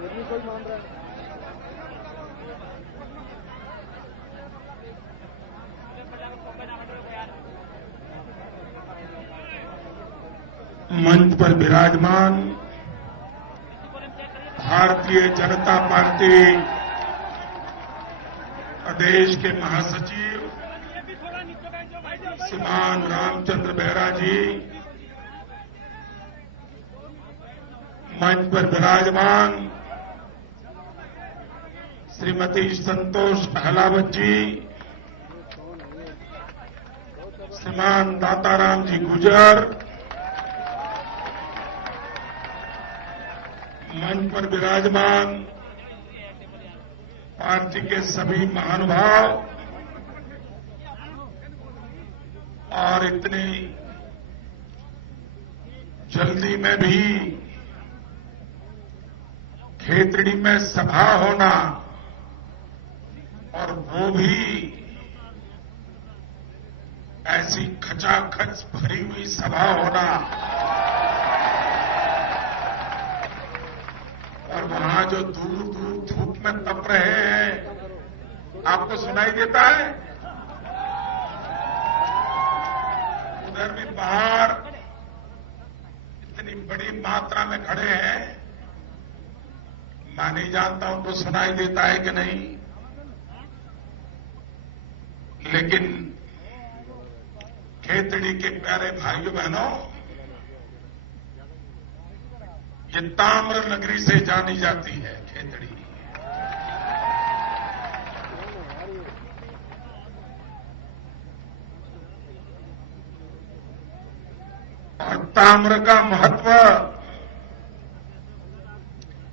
मंच पर विराजमान भारतीय जनता पार्टी प्रदेश के महासचिव श्रीमान रामचंद्र बेहरा जी, मंच पर विराजमान श्रीमती संतोष अहलावत जी, श्रीमान दाताराम जी गुजर, मंच पर विराजमान पार्टी के सभी महानुभाव और इतनी जल्दी में भी खेतड़ी में सभा होना और वो भी ऐसी खचाखच भरी हुई सभा होना और वहां जो दूर दूर धूप में तप रहे हैं, आपको सुनाई देता है? उधर भी बाहर इतनी बड़ी मात्रा में खड़े हैं, मैं नहीं जानता उनको सुनाई देता है कि नहीं, लेकिन खेतड़ी के प्यारे भाइयों बहनों, ये ताम्र नगरी से जानी जाती है खेतड़ी। और ताम्र का महत्व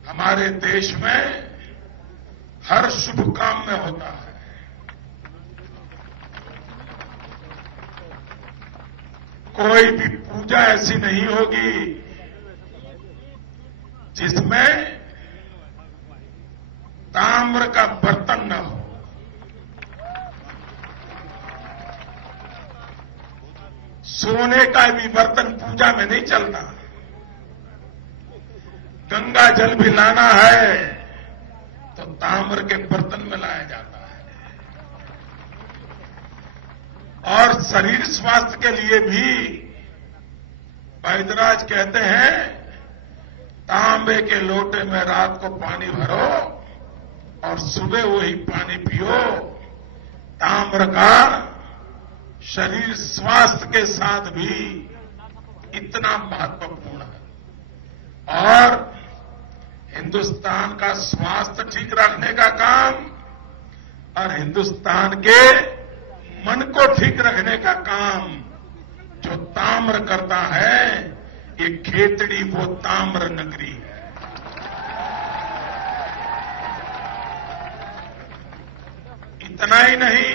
हमारे देश में हर शुभ काम में होता है। कोई भी पूजा ऐसी नहीं होगी जिसमें ताम्र का बर्तन न हो। सोने का भी बर्तन पूजा में नहीं चलता। गंगा जल भी लाना है तो ताम्र के बर्तन में लाया जाता है। और शरीर स्वास्थ्य के लिए भी वैद्यराज कहते हैं, तांबे के लोटे में रात को पानी भरो और सुबह वही पानी पियो। ताम्र का शरीर स्वास्थ्य के साथ भी इतना महत्वपूर्ण है। और हिंदुस्तान का स्वास्थ्य ठीक रखने का काम और हिंदुस्तान के मन को ठीक रखने का काम जो ताम्र करता है, ये खेतड़ी वो ताम्र नगरी है। इतना ही नहीं,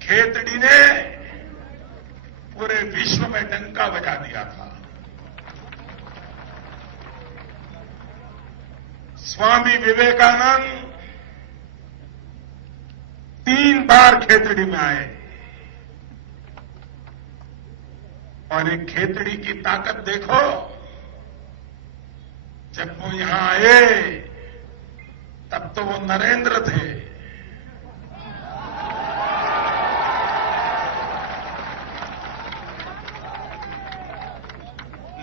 खेतड़ी ने पूरे विश्व में डंका बजा दिया था। स्वामी विवेकानंद 3 बार खेतड़ी में आए और एक खेतड़ी की ताकत देखो। जब वो यहां आए तब तो वो नरेंद्र थे,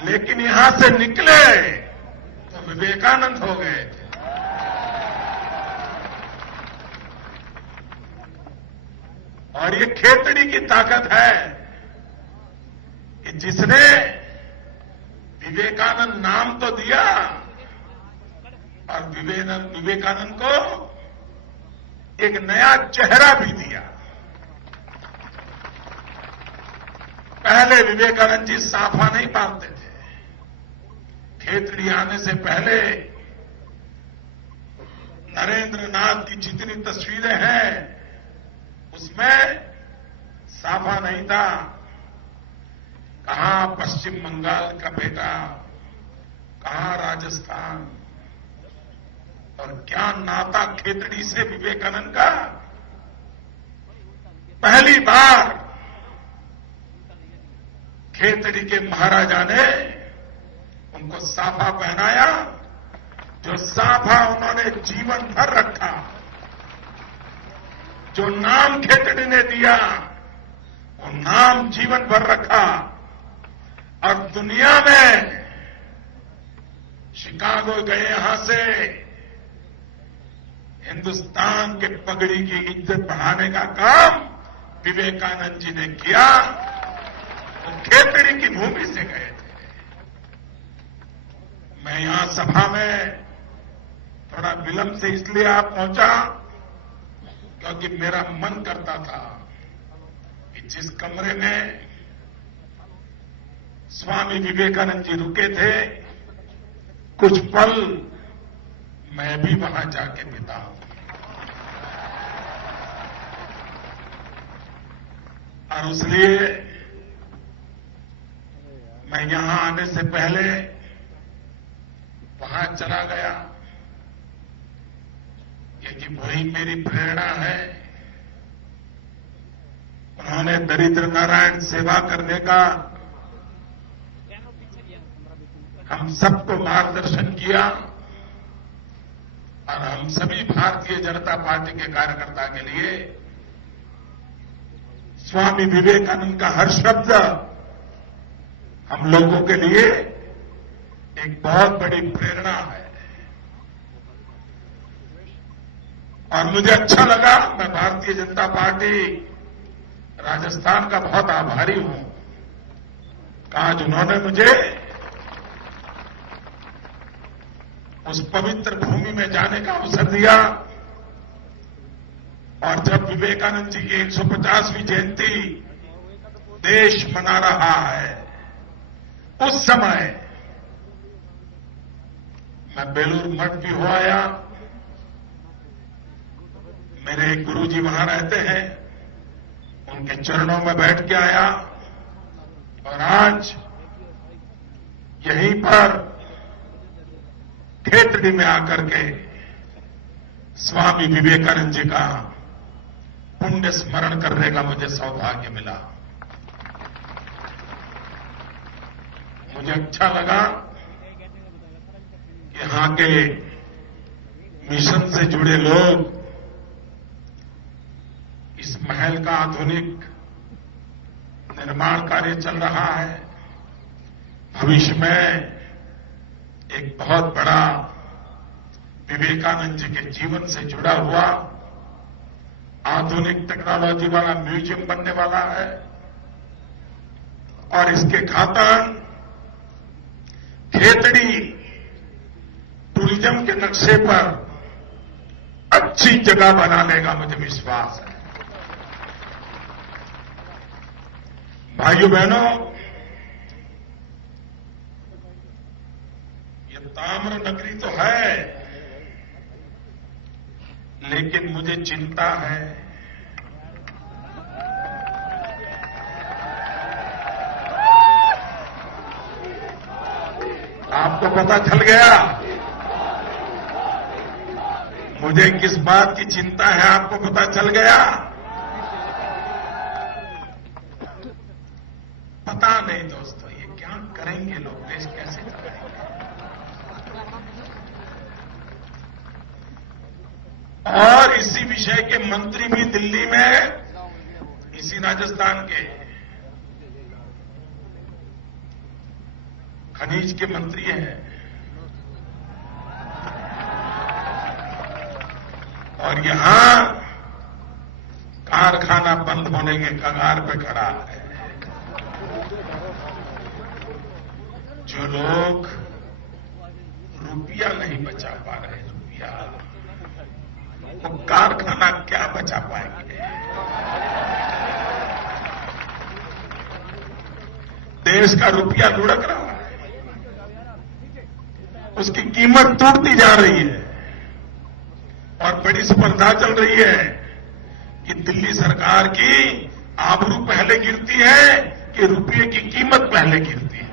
लेकिन यहां से निकले तो विवेकानंद हो गए थे। और ये खेतड़ी की ताकत है कि जिसने विवेकानंद नाम तो दिया और विवेकानंद को एक नया चेहरा भी दिया। पहले विवेकानंद जी साफा नहीं बांधते थे। खेतड़ी आने से पहले नरेंद्र नाथ की जितनी तस्वीरें हैं उसमें साफा नहीं था। कहां पश्चिम बंगाल का बेटा, कहां राजस्थान, और क्या नाता खेतड़ी से विवेकानंद का। पहली बार खेतड़ी के महाराजा ने उनको साफा पहनाया जो साफा उन्होंने जीवन भर रखा, जो नाम खेतड़ी ने दिया वो नाम जीवन भर रखा और दुनिया में शिकागो गए, यहां से हिंदुस्तान के पगड़ी की इज्जत बढ़ाने का काम विवेकानंद जी ने किया। वो खेतड़ी की भूमि से गए थे। मैं यहां सभा में थोड़ा विलंब से इसलिए आप पहुंचा क्योंकि मेरा मन करता था कि जिस कमरे में स्वामी विवेकानंद जी रुके थे कुछ पल मैं भी वहां जाके बिताऊं। और इसलिए मैं यहां आने से पहले वहां चला गया क्योंकि वही मेरी प्रेरणा है। उन्होंने दरिद्र नारायण सेवा करने का हम सबको मार्गदर्शन किया और हम सभी भारतीय जनता पार्टी के कार्यकर्ता के लिए स्वामी विवेकानंद का हर शब्द हम लोगों के लिए एक बहुत बड़ी प्रेरणा है। और मुझे अच्छा लगा, मैं भारतीय जनता पार्टी राजस्थान का बहुत आभारी हूं कि आज उन्होंने मुझे उस पवित्र भूमि में जाने का अवसर दिया। और जब विवेकानंद जी की 150वीं जयंती देश मना रहा है, उस समय मैं बेलूर मठ भी हो आया। मेरे एक गुरुजी वहां रहते हैं, उनके चरणों में बैठ के आया और आज यहीं पर खेतड़ी में आकर के स्वामी विवेकानंद जी का पुण्य स्मरण करने का मुझे सौभाग्य मिला। मुझे अच्छा लगा कि यहां के मिशन से जुड़े लोग इस महल का आधुनिक निर्माण कार्य चल रहा है। भविष्य में एक बहुत बड़ा विवेकानंद जी के जीवन से जुड़ा हुआ आधुनिक टेक्नोलॉजी वाला म्यूजियम बनने वाला है और इसके खातिर खेतड़ी टूरिज्म के नक्शे पर अच्छी जगह बना लेगा, मुझे विश्वास है। भाइयों बहनों, ये ताम्र नगरी तो है, लेकिन मुझे चिंता है आपको पता चल गया मुझे किस बात की चिंता है, आपको पता चल गया? पता नहीं दोस्तों, ये क्या करेंगे लोग, देश कैसे चलाएंगे? और इसी विषय के मंत्री भी दिल्ली में, इसी राजस्थान के खनिज के मंत्री हैं और यहां कारखाना बंद होने के कगार पे खड़ा है। जो लोग रुपया नहीं बचा पा रहे, रुपया, वो कारखाना क्या बचा पाएंगे? देश का रुपया लुढ़क रहा है, उसकी कीमत टूटती जा रही है और बड़ी स्पर्धा चल रही है कि दिल्ली सरकार की आबरू पहले गिरती है कि रुपये की कीमत पहले गिरती है।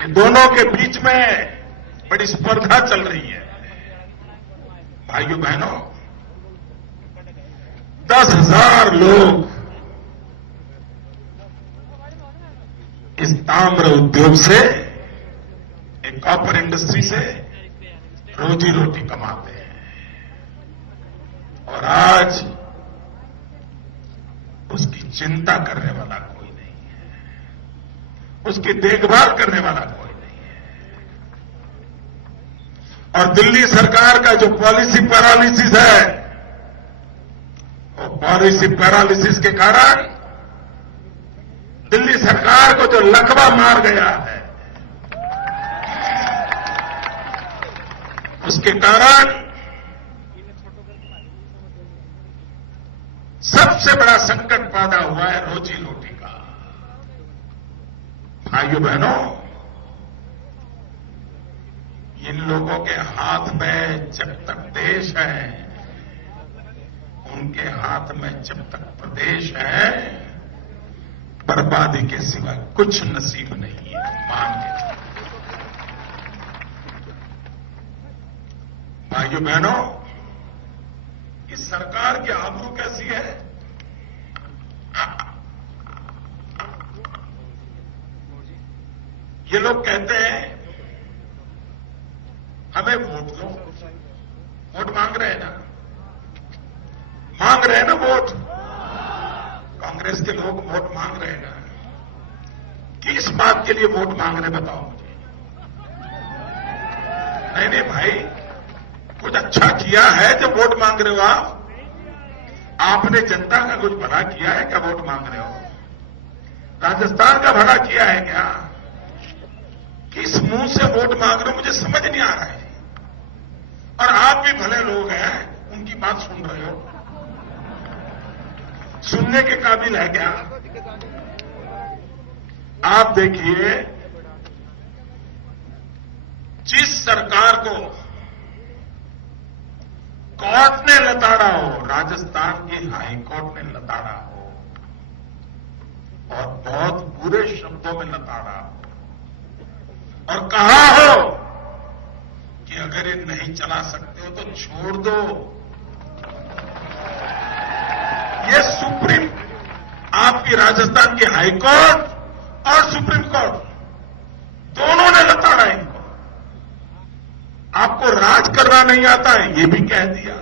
ये दोनों के बीच में बड़ी स्पर्धा चल रही है। भाइयों बहनों, 10,000 लोग इस ताम्र उद्योग से कॉपर इंडस्ट्री से रोजी रोटी कमाते हैं और आज उसकी चिंता करने वाला कोई नहीं है, उसकी देखभाल करने वाला कोई नहीं है। और दिल्ली सरकार का जो पॉलिसी पैरालिसिस है, वो पॉलिसी पैरालिसिस के कारण दिल्ली सरकार को जो लकवा मार गया है, उसके कारण सबसे बड़ा संकट पैदा हुआ है रोजी रोटी का। भाइयों बहनों, इन लोगों के हाथ में जब तक देश है, उनके हाथ में जब तक प्रदेश है, बर्बादी के सिवा कुछ नसीब नहीं है। मान के भाइयों बहनों, इस सरकार की आबरू कैसी है? ये लोग कहते हैं हमें वोट दो, वोट मांग रहे हैं ना, मांग रहे हैं ना वोट। कांग्रेस के लोग वोट मांग रहे हैं ना, किस बात के लिए वोट मांग रहे हैं बताओ मुझे। नहीं नहीं भाई, कुछ अच्छा किया है जो वोट मांग रहे हो आप? आपने जनता का कुछ भला किया है क्या वोट मांग रहे हो? राजस्थान का भला किया है क्या? किस मुंह से वोट मांग रहे हो मुझे समझ नहीं आ रहा है। और आप भी भले लोग हैं, उनकी बात सुन रहे हो, सुनने के काबिल है क्या? आप देखिए, जिस सरकार को कोर्ट ने लताड़ा हो, राजस्थान की हाई कोर्ट ने लताड़ा हो और बहुत बुरे शब्दों में लताड़ा हो और कहा हो कि अगर ये नहीं चला सकते हो तो छोड़ दो, ये सुप्रीम, आपकी राजस्थान की हाई कोर्ट और सुप्रीम कोर्ट दोनों ने लताड़ा इनको। आपको राज करना नहीं आता है, ये भी कह दिया।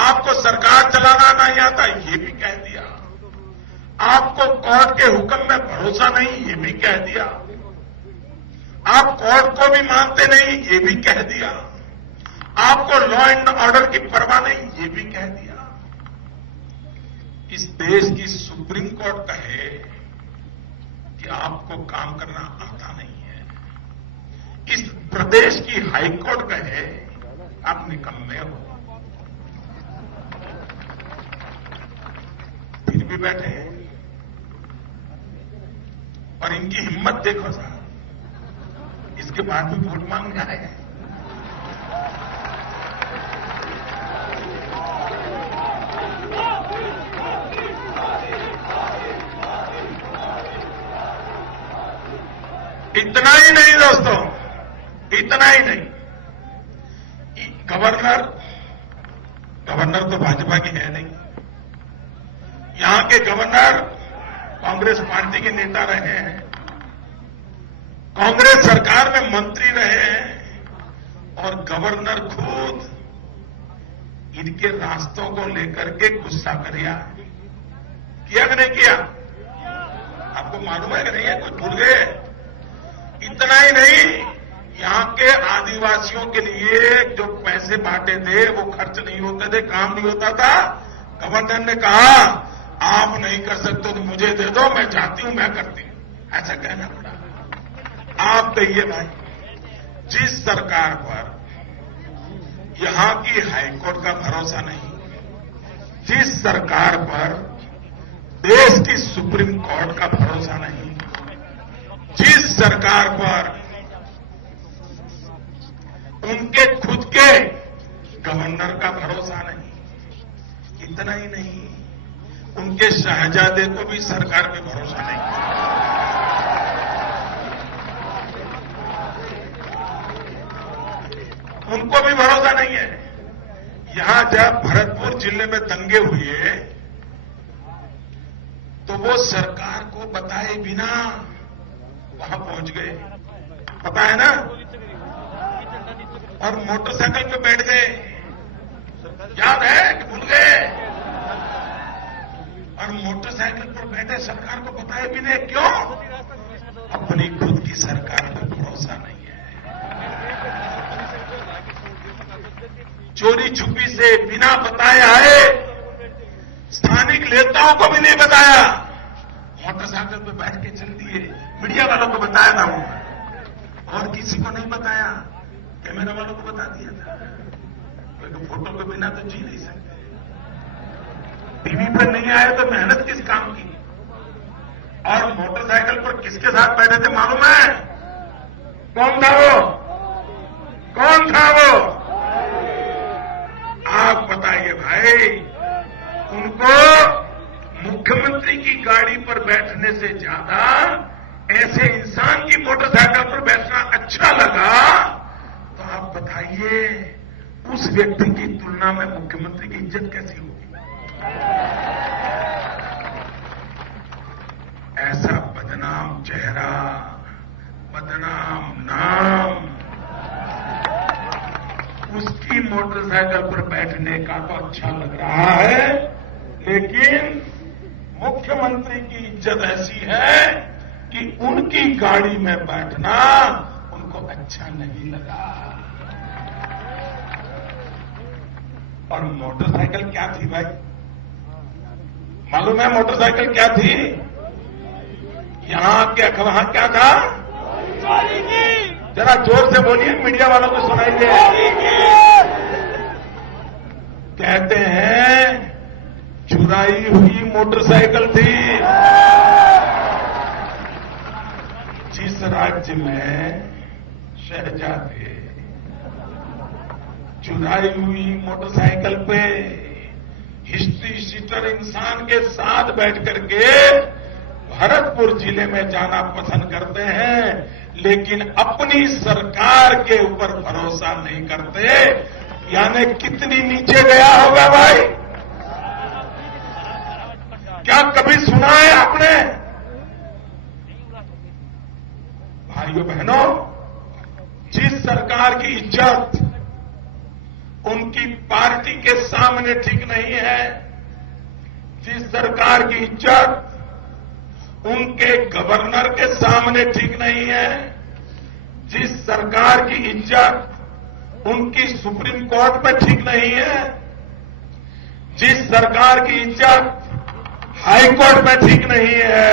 आपको सरकार चलाना नहीं आता, ये भी कह दिया। आपको कोर्ट के हुक्म में भरोसा नहीं, ये भी कह दिया। आप कोर्ट को भी मानते नहीं, ये भी कह दिया। आपको लॉ एंड ऑर्डर की परवाह नहीं, ये भी कह दिया। इस देश की सुप्रीम कोर्ट कहे कि आपको काम करना आता नहीं है, इस प्रदेश की हाई कोर्ट कहे आप निकम्मे हो, फिर भी बैठे हैं। और इनकी हिम्मत देखो साहब, इसके बाद भी वोट मांगने आए हैं। इतना ही नहीं दोस्तों, इतना ही नहीं, गवर्नर तो भाजपा की है नहीं। यहां के गवर्नर कांग्रेस पार्टी के नेता रहे हैं, कांग्रेस सरकार में मंत्री रहे हैं और गवर्नर खुद इनके रास्तों को लेकर के गुस्सा किया कि नहीं किया? आपको मालूम है कि नहीं है? कुछ भूल गए? इतना ही नहीं, यहां के आदिवासियों के लिए जो पैसे बांटे थे वो खर्च नहीं होते थे, काम नहीं होता था। गवर्नर ने कहा आप नहीं कर सकते तो मुझे दे दो, मैं चाहती हूं मैं करती हूं, ऐसा कहना पड़ा। आप कहिए भाई, जिस सरकार पर यहां की हाईकोर्ट का भरोसा नहीं, जिस सरकार पर देश की सुप्रीम कोर्ट का भरोसा नहीं, जिस सरकार पर उनके खुद के गवर्नर का भरोसा नहीं, इतना ही नहीं, उनके शहजादे को भी सरकार पे भरोसा नहीं। उनको भी भरोसा नहीं है। यहां जब भरतपुर जिले में दंगे हुए तो वो सरकार को बताए बिना वहां पहुंच गए। पता है ना? और मोटरसाइकिल पे बैठ गए, याद है कि भूल गए? और मोटरसाइकिल पर बैठे सरकार को बताए भी नहीं, क्यों? अपनी खुद की सरकार पर भरोसा नहीं है। चोरी छुपी से बिना बताए आए, स्थानिक नेताओं को भी नहीं बताया, मोटरसाइकिल पे बैठ के चल दिए। मीडिया वालों को बताया था वो, और किसी को नहीं बताया, कैमरा वालों को बता दिया था। क्योंकि फोटो के बिना तो जी नहीं सकते। टीवी पर नहीं आए तो मेहनत किस काम की? और मोटरसाइकिल पर किसके साथ बैठे थे मालूम है? कौन था वो? कौन था वो? आप बताइए भाई। उनको मुख्यमंत्री की गाड़ी पर बैठने से ज्यादा ऐसे इंसान की मोटरसाइकिल पर बैठना अच्छा लगा, तो आप बताइए उस व्यक्ति की तुलना में मुख्यमंत्री की इज्जत कैसी होगी? ऐसा बदनाम चेहरा, बदनाम नाम, उसकी मोटरसाइकिल पर बैठने का तो अच्छा लग रहा है, लेकिन मुख्यमंत्री की इज्जत ऐसी है कि उनकी गाड़ी में बैठना उनको अच्छा नहीं लगा। और मोटरसाइकिल क्या थी भाई? मालूम है मोटरसाइकिल क्या थी? यहां के वहां क्या था? जरा जोर से बोलिए, मीडिया वालों को सुनाई दे। कहते हैं चुराई हुई मोटरसाइकिल थी। जिस राज्य में शहजादे चुराई हुई मोटरसाइकिल पे हिस्ट्री शीटर इंसान के साथ बैठ करके भरतपुर जिले में जाना पसंद करते हैं, लेकिन अपनी सरकार के ऊपर भरोसा नहीं करते, यानी कितनी नीचे गया होगा भाई? क्या कभी सुना है आपने? भाइयों बहनों, जिस सरकार की इज्जत उनकी पार्टी के सामने ठीक नहीं है, जिस सरकार की इज्जत उनके गवर्नर के सामने ठीक नहीं है, जिस सरकार की इज्जत उनकी सुप्रीम कोर्ट में ठीक नहीं है, जिस सरकार की इज्जत हाई कोर्ट में ठीक नहीं है,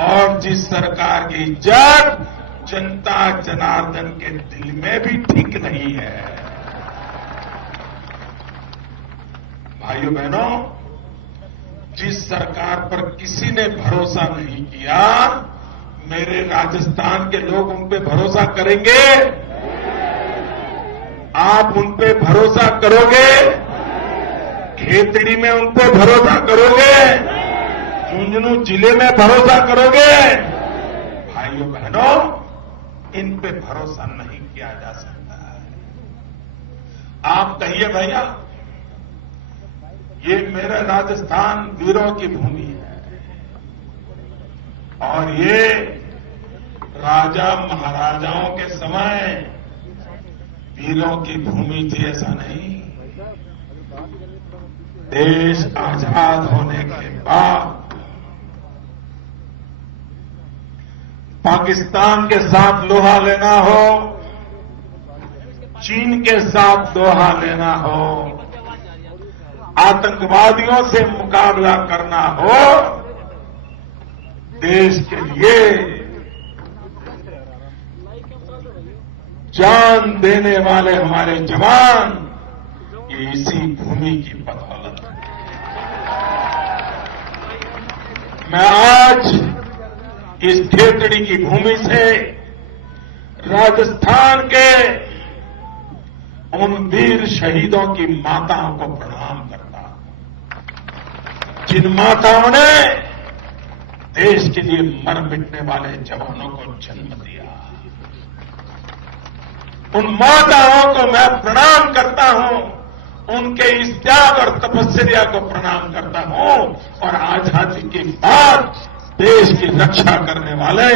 और जिस सरकार की इज्जत जनता जनार्दन के दिल में भी ठीक नहीं है। भाइयों बहनों, जिस सरकार पर किसी ने भरोसा नहीं किया, मेरे राजस्थान के लोग उन पे भरोसा करेंगे? आप उन पे भरोसा करोगे? खेतड़ी में उन पे भरोसा करोगे? झुंझुनू जिले में भरोसा करोगे? भाइयों बहनों, इन पे भरोसा नहीं किया जा सकता है। आप कहिए भैया, ये मेरा राजस्थान वीरों की भूमि है, और ये राजा महाराजाओं के समय वीरों की भूमि थी, ऐसा नहीं। देश आजाद होने के बाद पाकिस्तान के साथ लोहा लेना हो, चीन के साथ लोहा लेना हो, आतंकवादियों से मुकाबला करना हो, देश के लिए जान देने वाले हमारे जवान ये इसी भूमि की बदौलत है। मैं आज इस खेतड़ी की भूमि से राजस्थान के उन वीर शहीदों की माताओं को प्रणाम करता हूं, जिन माताओं ने देश के लिए मर मिटने वाले जवानों को जन्म दिया। उन माताओं को मैं प्रणाम करता हूं, उनके इस त्याग और तपस्या को प्रणाम करता हूं, और आजादी के बाद देश की रक्षा करने वाले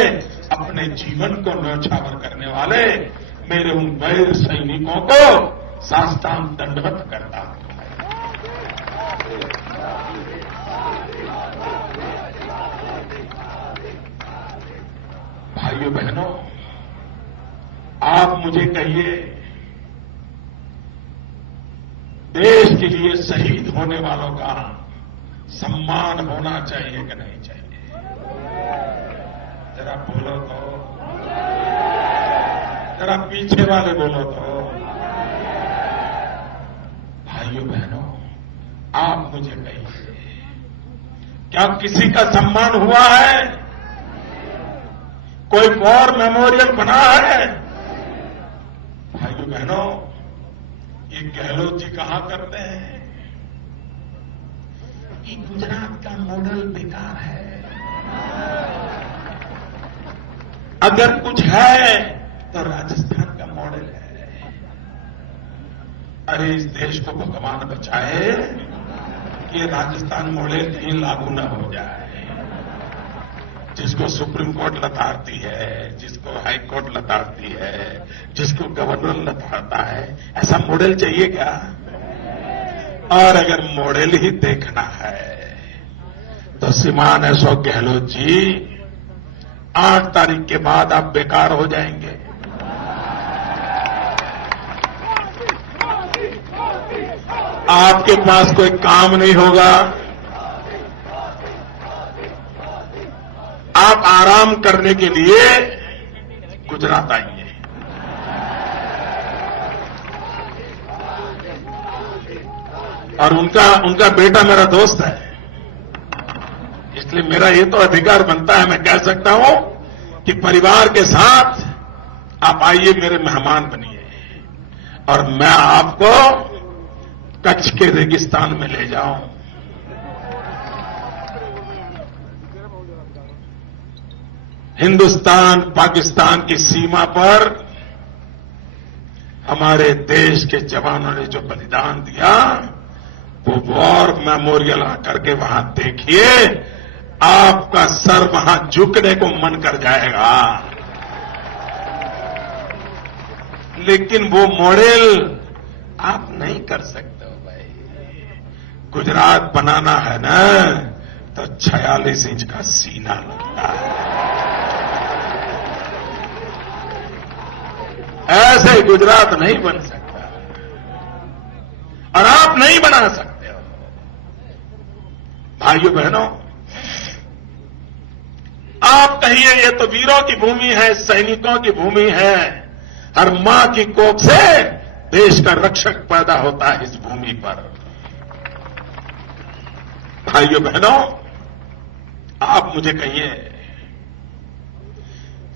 अपने जीवन को न्यौछावर करने वाले मेरे उन वीर सैनिकों को साष्टांग दंडवत करता हूं। भाइयों बहनों, आप मुझे कहिए, देश के लिए शहीद होने वालों का सम्मान होना चाहिए कि नहीं चाहिए? जरा बोलो तो, जरा पीछे वाले बोलो तो। भाइयों बहनों, आप मुझे कहिए, क्या किसी का सम्मान हुआ है? कोई वॉर मेमोरियल बना है? भाइयों बहनों, ये गहलोत जी कहा करते हैं कि गुजरात का मॉडल बेकार है, अगर कुछ है तो राजस्थान का मॉडल है। अरे इस देश को भगवान बचाए कि राजस्थान मॉडल कहीं लागू न हो जाए। जिसको सुप्रीम कोर्ट लताड़ती है, जिसको हाई कोर्ट लताड़ती है, जिसको गवर्नर लताड़ता है, ऐसा मॉडल चाहिए क्या? और अगर मॉडल ही देखना है तो श्रीमान अशोक गहलोत जी, 8 तारीख के बाद आप बेकार हो जाएंगे। आपके पास कोई काम नहीं होगा, आप आराम करने के लिए गुजरात आएंगे। और उनका बेटा मेरा दोस्त है, इसलिए मेरा ये तो अधिकार बनता है, मैं कह सकता हूं कि परिवार के साथ आप आइए, मेरे मेहमान बनिए और मैं आपको कच्छ के रेगिस्तान में ले जाऊं। हिंदुस्तान पाकिस्तान की सीमा पर हमारे देश के जवानों ने जो बलिदान दिया, वो वॉर मेमोरियल आकर के वहां देखिए, आपका सर वहां झुकने को मन कर जाएगा। लेकिन वो मॉडल आप नहीं कर सकते हो भाई। गुजरात बनाना है ना तो 46 इंच का सीना लगता है। ऐसे गुजरात नहीं बन सकता और आप नहीं बना सकते हो। भाइयों बहनों, आप कहिए ये तो वीरों की भूमि है, सैनिकों की भूमि है, हर मां की कोख से देश का रक्षक पैदा होता है इस भूमि पर। भाइयों बहनों, आप मुझे कहिए,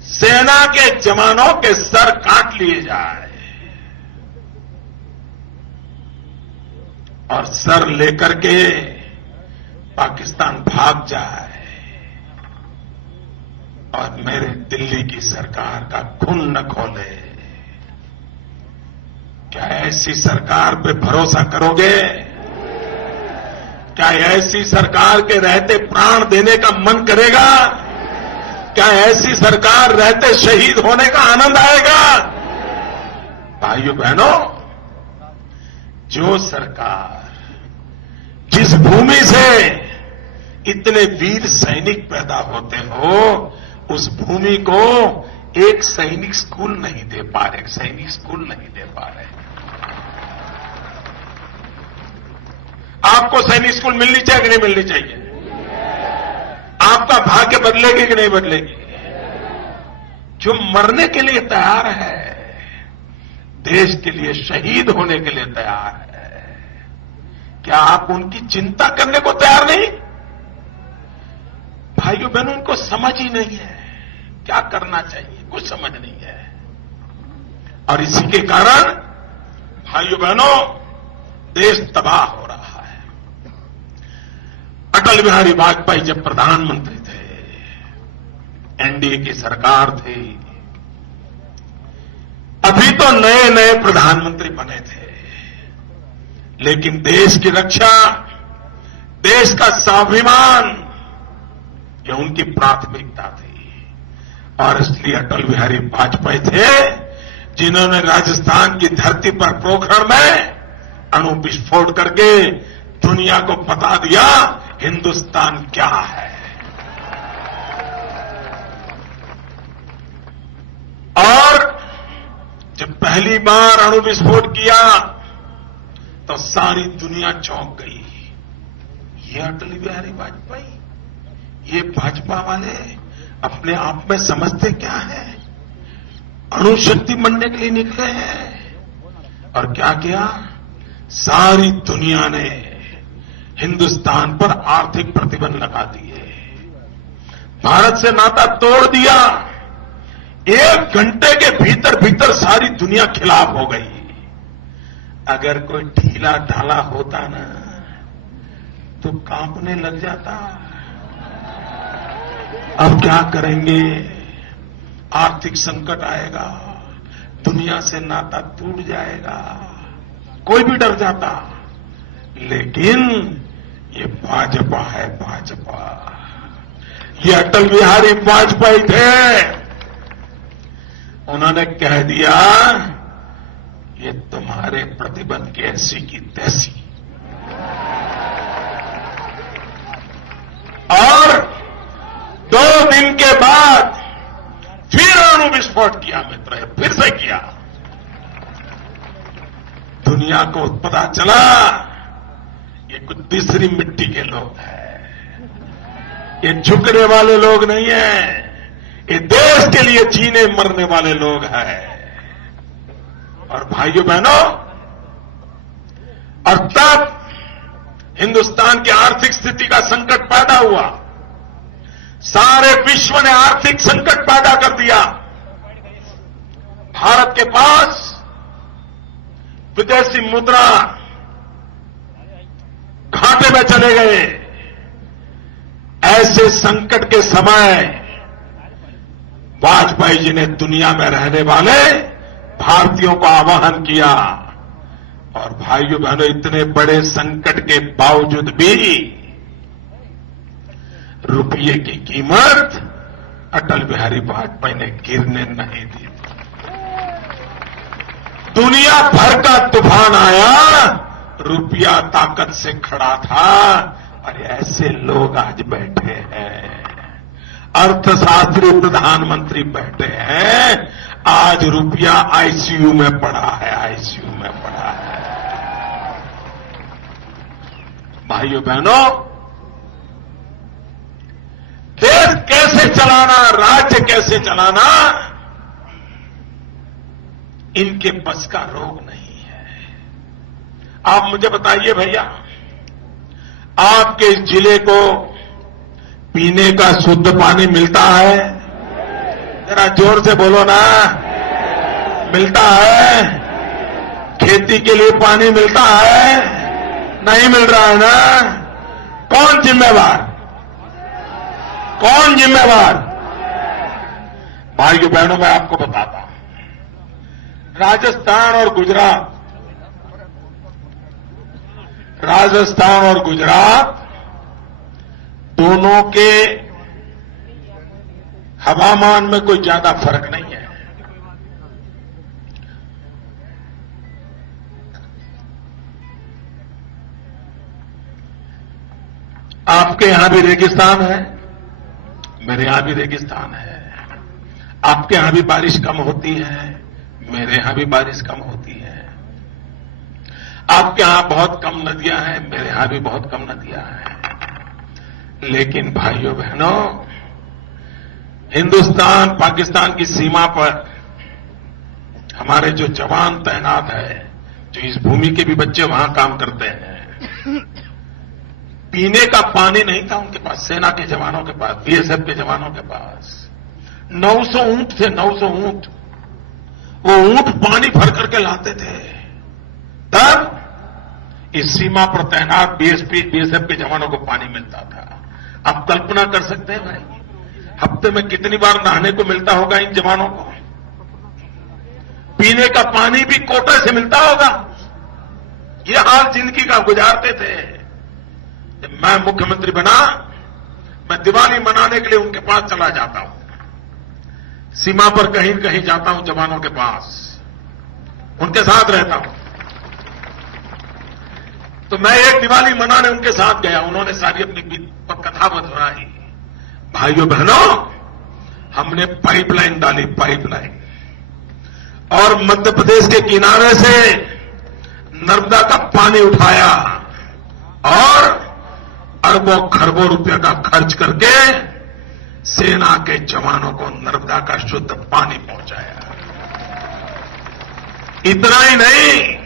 सेना के जवानों के सर काट लिए जाए और सर लेकर के पाकिस्तान भाग जाए और मेरे दिल्ली की सरकार का खून न खोले, क्या ऐसी सरकार पे भरोसा करोगे? क्या ऐसी सरकार के रहते प्राण देने का मन करेगा? क्या ऐसी सरकार रहते शहीद होने का आनंद आएगा? भाइयों बहनों, जो सरकार जिस भूमि से इतने वीर सैनिक पैदा होते हो, उस भूमि को एक सैनिक स्कूल नहीं दे पा रहे, एक सैनिक स्कूल नहीं दे पा रहे। आपको सैनिक स्कूल मिलनी चाहिए कि नहीं मिलनी चाहिए? आपका भाग्य बदलेगी कि नहीं बदलेगी? जो मरने के लिए तैयार है, देश के लिए शहीद होने के लिए तैयार है, क्या आप उनकी चिंता करने को तैयार नहीं? भाइयों बहनों, उनको समझ ही नहीं है क्या करना चाहिए, कुछ समझ नहीं है। और इसी के कारण भाइयों बहनों, देश तबाह हो रहा है। अटल बिहारी वाजपेयी जब प्रधानमंत्री थे, एनडीए की सरकार थी, अभी तो नए नए प्रधानमंत्री बने थे, लेकिन देश की रक्षा, देश का स्वाभिमान, यह उनकी प्राथमिकता थी। और इसलिए अटल बिहारी वाजपेयी थे जिन्होंने राजस्थान की धरती पर पोखरण में अणु विस्फोट करके दुनिया को बता दिया हिंदुस्तान क्या है। और जब पहली बार अणु विस्फोट किया तो सारी दुनिया चौंक गई। ये अटल बिहारी वाजपेयी, ये भाजपा वाले अपने आप में समझते क्या है? अणु शक्ति बनने के लिए निकले हैं। और क्या किया? सारी दुनिया ने हिंदुस्तान पर आर्थिक प्रतिबंध लगा दिए, भारत से नाता तोड़ दिया। 1 घंटे के भीतर भीतर सारी दुनिया खिलाफ हो गई। अगर कोई ढीला ढाला होता ना तो कांपने लग जाता। अब क्या करेंगे? आर्थिक संकट आएगा, दुनिया से नाता टूट जाएगा, कोई भी डर जाता। लेकिन ये भाजपा है, भाजपा। ये अटल बिहारी वाजपेयी थे, उन्होंने कह दिया ये तुम्हारे प्रतिबंध की ऐसी की तैसी। और 2 दिन के बाद फिर अणु विस्फोट किया मित्र, फिर से किया। दुनिया को पता चला ये कुछ तीसरी मिट्टी के लोग हैं, ये झुकने वाले लोग नहीं हैं, ये देश के लिए जीने मरने वाले लोग हैं। और भाइयों बहनों, और तब हिंदुस्तान की आर्थिक स्थिति का संकट पैदा हुआ। सारे विश्व ने आर्थिक संकट पैदा कर दिया। भारत के पास विदेशी मुद्रा घाटे में चले गए। ऐसे संकट के समय वाजपेयी जी ने दुनिया में रहने वाले भारतीयों को आह्वान किया। और भाइयों बहनों, इतने बड़े संकट के बावजूद भी रुपये की कीमत अटल बिहारी वाजपेयी ने गिरने नहीं दी। दुनिया भर का तूफान आया, रुपया ताकत से खड़ा था। और ऐसे लोग आज बैठे हैं, अर्थशास्त्री प्रधानमंत्री बैठे हैं। आज रुपया आईसीयू में पड़ा है, आईसीयू में पड़ा है। भाइयों बहनों, देश कैसे चलाना, राज्य कैसे चलाना, इनके बस का रोग नहीं है। आप मुझे बताइए भैया, आपके इस जिले को पीने का शुद्ध पानी मिलता है? जरा जोर से बोलो ना। मिलता है? खेती के लिए पानी मिलता है? नहीं मिल रहा है ना? कौन जिम्मेवार? कौन जिम्मेवार? भाइयों बहनों, मैं आपको बताता हूं, राजस्थान और गुजरात दोनों के हवामान में कोई ज्यादा फर्क नहीं है। आपके यहां भी रेगिस्तान है, मेरे यहां भी रेगिस्तान है। आपके यहां भी बारिश कम होती है, मेरे यहां भी बारिश कम होती है। आपके यहां बहुत कम नदियां हैं, मेरे यहां भी बहुत कम नदियां हैं। लेकिन भाइयों बहनों, हिंदुस्तान पाकिस्तान की सीमा पर हमारे जो जवान तैनात है, जो इस भूमि के भी बच्चे वहां काम करते हैं, पीने का पानी नहीं था उनके पास, सेना के जवानों के पास, बीएसएफ के जवानों के पास 900 ऊंट थे, 900 ऊंट। वो ऊंट पानी भर करके लाते थे। तब इस सीमा पर तैनात बीएसएफ के जवानों को पानी मिलता था। आप कल्पना कर सकते हैं भाई, हफ्ते में कितनी बार नहाने को मिलता होगा इन जवानों को? पीने का पानी भी कोटे से मिलता होगा। ये हाल जिंदगी का गुजारते थे। जब मैं मुख्यमंत्री बना, मैं दिवाली मनाने के लिए उनके पास चला जाता हूं। सीमा पर कहीं कहीं जाता हूं जवानों के पास, उनके साथ रहता हूं। तो मैं एक दिवाली मनाने उनके साथ गया, उन्होंने सारी अपनी कथा बताई। भाइयों बहनों, हमने पाइपलाइन डाली, पाइपलाइन, और मध्य प्रदेश के किनारे से नर्मदा का पानी उठाया और अरबों खरबों रुपए का खर्च करके सेना के जवानों को नर्मदा का शुद्ध पानी पहुंचाया। इतना ही नहीं,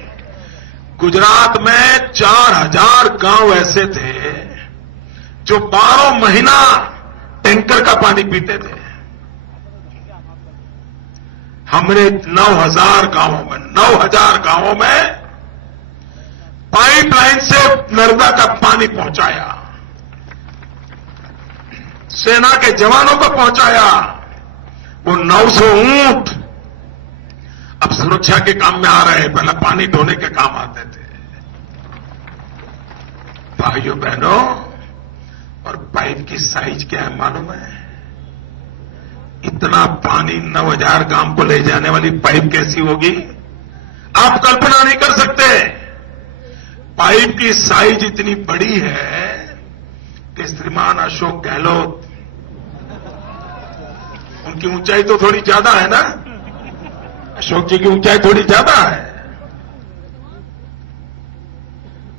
गुजरात में 4000 गांव ऐसे थे जो 12 महीना टैंकर का पानी पीते थे। हमने 9000 गांवों में पाइपलाइन से नर्मदा का पानी पहुंचाया, सेना के जवानों को पहुंचाया। वो 900 ऊंट अब सुरक्षा के काम में आ रहे हैं, पहले पानी ढोने के काम आते थे। भाइयों बहनों, और पाइप की साइज क्या है मालूम है? इतना पानी 9000 गांव को ले जाने वाली पाइप कैसी होगी, आप कल्पना नहीं कर सकते। पाइप की साइज इतनी बड़ी है कि श्रीमान अशोक गहलोत, उनकी ऊंचाई तो थोड़ी ज्यादा है ना, अशोक जी की ऊंचाई थोड़ी ज्यादा है।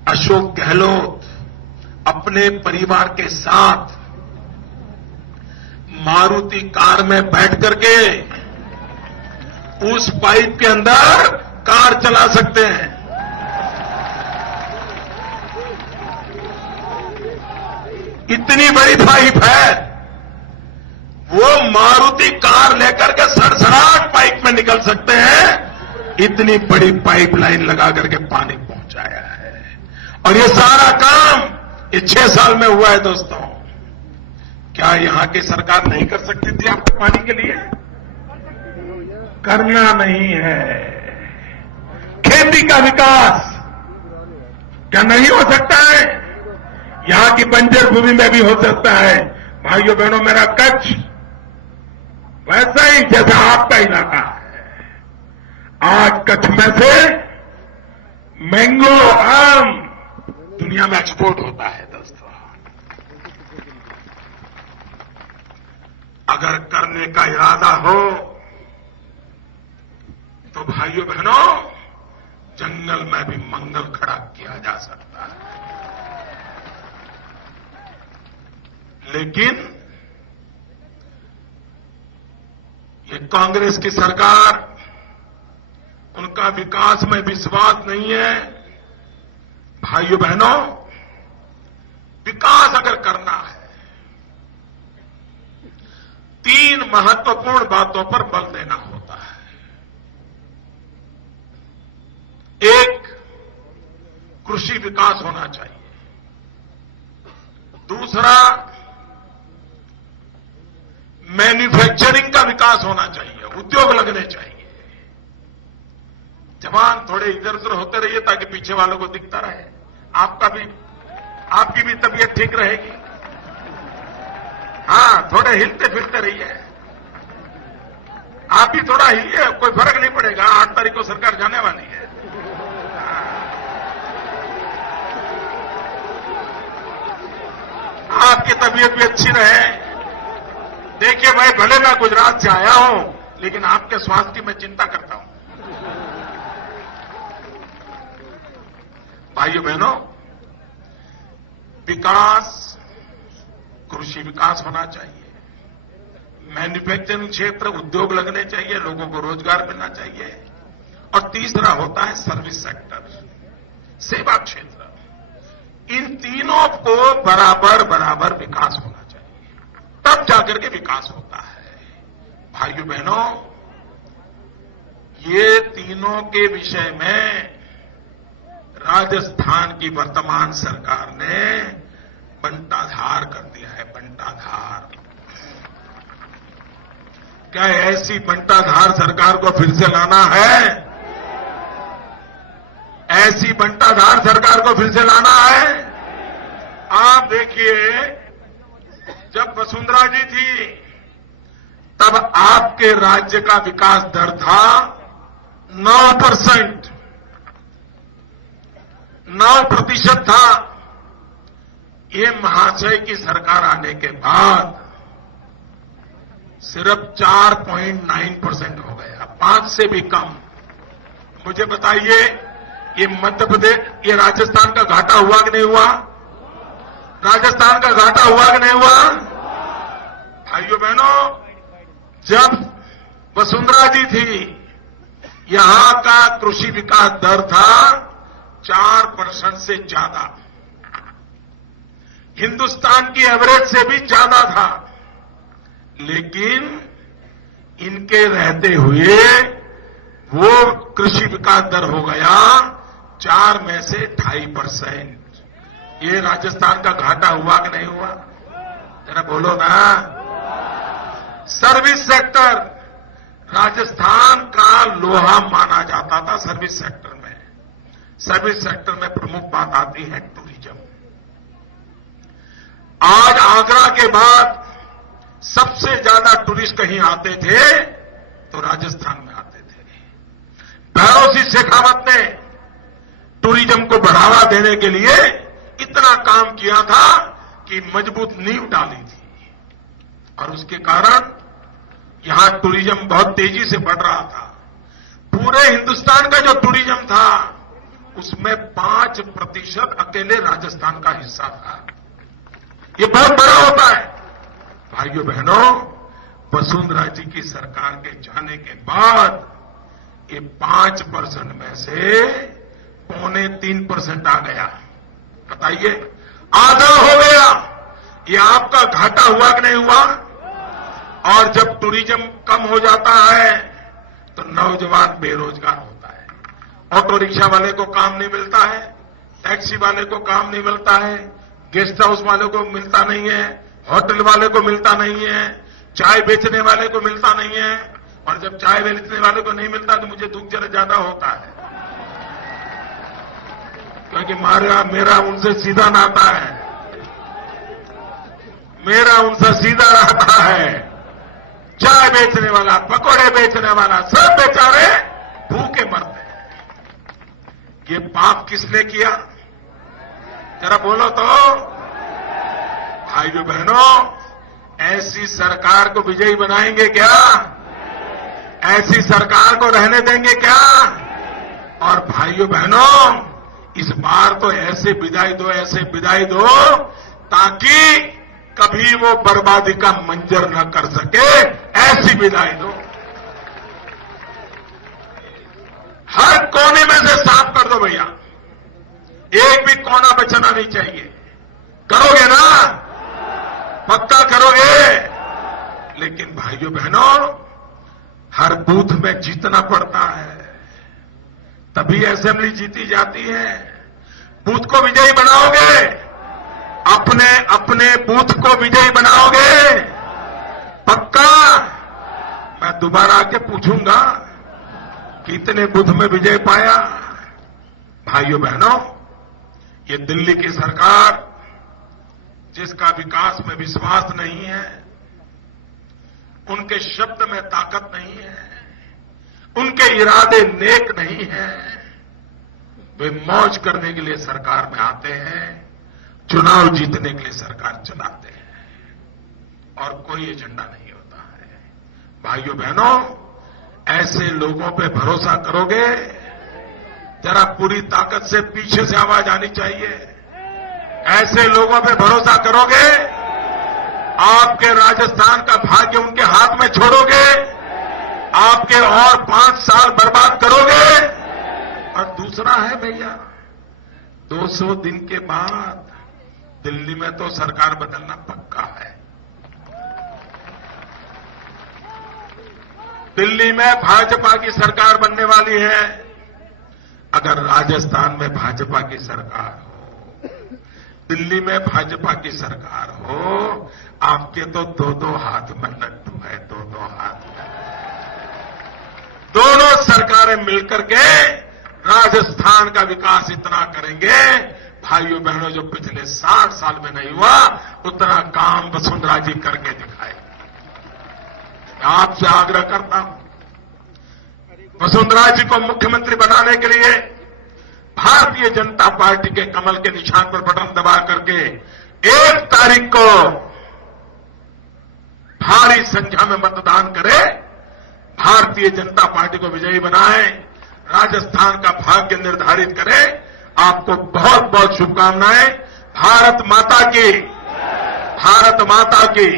अशोक गहलोत अपने परिवार के साथ मारुति कार में बैठ करके उस पाइप के अंदर कार चला सकते हैं। इतनी बड़ी पाइप है, वो मारुति कार लेकर के सड़सड़ाहट पाइप में निकल सकते हैं। इतनी बड़ी पाइपलाइन लगा करके पानी पहुंचाया है, और ये सारा काम ये 6 साल में हुआ है। दोस्तों, क्या यहां की सरकार नहीं कर सकती थी आपके पानी के लिए? करना नहीं है। खेती का विकास क्या नहीं हो सकता है? यहां की बंजर भूमि में भी हो सकता है। भाइयों बहनों, मेरा कच्छ वैसा ही जैसा आपका इलाका है। आज कच्छ में से मैंगो, आम दुनिया में एक्सपोर्ट होता है। दोस्तों, अगर करने का इरादा हो तो भाइयों बहनों, जंगल में भी मंगल खड़ा किया जा सकता है। लेकिन ये कांग्रेस की सरकार, उनका विकास में विश्वास नहीं है। भाइयों बहनों, विकास अगर करना है, 3 महत्वपूर्ण बातों पर बल देना होता है। एक, कृषि विकास होना चाहिए। दूसरा, मैन्युफैक्चरिंग का विकास होना चाहिए, उद्योग लगने चाहिए। जवान थोड़े इधर उधर होते रहिए ताकि पीछे वालों को दिखता रहे, आपकी भी तबीयत ठीक रहेगी। हां, थोड़े हिलते फिरते रहिए, आप भी थोड़ा हिलिए, कोई फर्क नहीं पड़ेगा। 8 तारीख को सरकार जाने वाली है। आपकी तबीयत भी अच्छी रहे। देखिए भाई, भले मैं गुजरात से आया हूं, लेकिन आपके स्वास्थ्य की मैं चिंता करता हूं। भाइयों बहनों, विकास, कृषि विकास होना चाहिए, मैन्युफैक्चरिंग क्षेत्र, उद्योग लगने चाहिए, लोगों को रोजगार मिलना चाहिए। और तीसरा होता है सर्विस सेक्टर, सेवा क्षेत्र। इन तीनों को बराबर बराबर विकास होना चाहिए, तब जाकर के विकास होता है। भाइयों बहनों, ये तीनों के विषय में राजस्थान की वर्तमान सरकार ने बंटाधार कर दिया है। बंटाधार, क्या ऐसी बंटाधार सरकार को फिर से लाना है? ऐसी बंटाधार सरकार को फिर से लाना है? आप देखिए, जब वसुंधरा जी थी तब आपके राज्य का विकास दर था 9%, 9% था। ये महाशय की सरकार आने के बाद सिर्फ 4.9% हो गया, 5 से भी कम। मुझे बताइए, ये मध्य प्रदेश, ये राजस्थान का घाटा हुआ कि नहीं हुआ? राजस्थान का घाटा हुआ कि नहीं हुआ? भाइयों बहनों, जब वसुंधरा जी थी, यहां का कृषि विकास दर था 4% से ज्यादा, हिंदुस्तान की एवरेज से भी ज्यादा था। लेकिन इनके रहते हुए वो कृषि विकास दर हो गया 4 में से 2.5%। ये राजस्थान का घाटा हुआ कि नहीं हुआ? जरा बोलो ना। सर्विस सेक्टर, राजस्थान का लोहा माना जाता था सर्विस सेक्टर में। सर्विस सेक्टर में प्रमुख बात आती है टूरिज्म। आज आगरा के बाद सबसे ज्यादा टूरिस्ट कहीं आते थे तो राजस्थान में आते थे। भैरव सिंह शेखावत ने टूरिज्म को बढ़ावा देने के लिए इतना काम किया था कि मजबूत नींव डाली थी, और उसके कारण यहां टूरिज्म बहुत तेजी से बढ़ रहा था। पूरे हिंदुस्तान का जो टूरिज्म था उसमें 5% अकेले राजस्थान का हिस्सा था। ये बहुत बड़ा होता है। भाइयों बहनों, वसुंधरा जी की सरकार के जाने के बाद ये 5% में से 2.25% आ गया। बताइए, आधा हो गया। ये आपका घाटा हुआ कि नहीं हुआ? और जब टूरिज्म कम हो जाता है तो नौजवान बेरोजगार होता है। ऑटो रिक्शा वाले को काम नहीं मिलता है, टैक्सी वाले को काम नहीं मिलता है, गेस्ट हाउस वाले को मिलता नहीं है, होटल वाले को मिलता नहीं है, चाय बेचने वाले को मिलता नहीं है। और जब चाय बेचने वाले को नहीं मिलता तो मुझे दुख जरा ज्यादा होता है, क्योंकि मेरा उनसे सीधा नाता है, मेरा उनसे सीधा नाता है। चाय बेचने वाला, पकौड़े बेचने वाला, सब बेचारे भूखे मरते हैं। ये पाप किसने किया? जरा बोलो तो। भाइयों बहनों, ऐसी सरकार को विजयी बनाएंगे क्या? ऐसी सरकार को रहने देंगे क्या? और भाइयों बहनों, इस बार तो ऐसे विदाई दो, ऐसे विदाई दो ताकि कभी वो बर्बादी का मंजर न कर सके, ऐसी विदाई दो। हर कोने में से साफ कर दो भैया, एक भी कोना बचना नहीं चाहिए। करोगे ना? पक्का करोगे? लेकिन भाइयों बहनों, हर बूथ में जीतना पड़ता है, तभी असेंबली जीती जाती है। बूथ को विजयी बनाओगे, अपने अपने बूथ को विजयी बनाओगे, पक्का? मैं दोबारा आके पूछूंगा कितने बूथ में विजय पाया। भाइयों बहनों, ये दिल्ली की सरकार जिसका विकास में विश्वास नहीं है, उनके शब्द में ताकत नहीं है, उनके इरादे नेक नहीं है, वे मौज करने के लिए सरकार में आते हैं, चुनाव जीतने के लिए सरकार चलाते हैं, और कोई एजेंडा नहीं होता है। भाइयों बहनों, ऐसे लोगों पे भरोसा करोगे, जरा पूरी ताकत से पीछे से आवाज आनी चाहिए। ऐसे लोगों पे भरोसा करोगे, आपके राजस्थान का भाग्य उनके हाथ में छोड़ोगे, आपके और 5 साल बर्बाद करोगे। और दूसरा है भैया, 200 दिन के बाद दिल्ली में तो सरकार बदलना पक्का है। दिल्ली में भाजपा की सरकार बनने वाली है। अगर राजस्थान में भाजपा की सरकार हो, दिल्ली में भाजपा की सरकार हो, आपके तो 2-2 हाथ में लड्डू है, 2-2 हाथ में। दोनों सरकारें मिलकर के राजस्थान का विकास इतना करेंगे, भाइयों बहनों, जो पिछले 60 साल में नहीं हुआ, उतना काम वसुंधरा जी करके दिखाए। आपसे आग्रह करता हूं, वसुंधरा जी को मुख्यमंत्री बनाने के लिए भारतीय जनता पार्टी के कमल के निशान पर बटन दबा करके 1 तारीख को भारी संख्या में मतदान करें, भारतीय जनता पार्टी को विजयी बनाएं, राजस्थान का भाग्य निर्धारित करें। आपको बहुत बहुत शुभकामनाएं। भारत माता की, भारत माता की।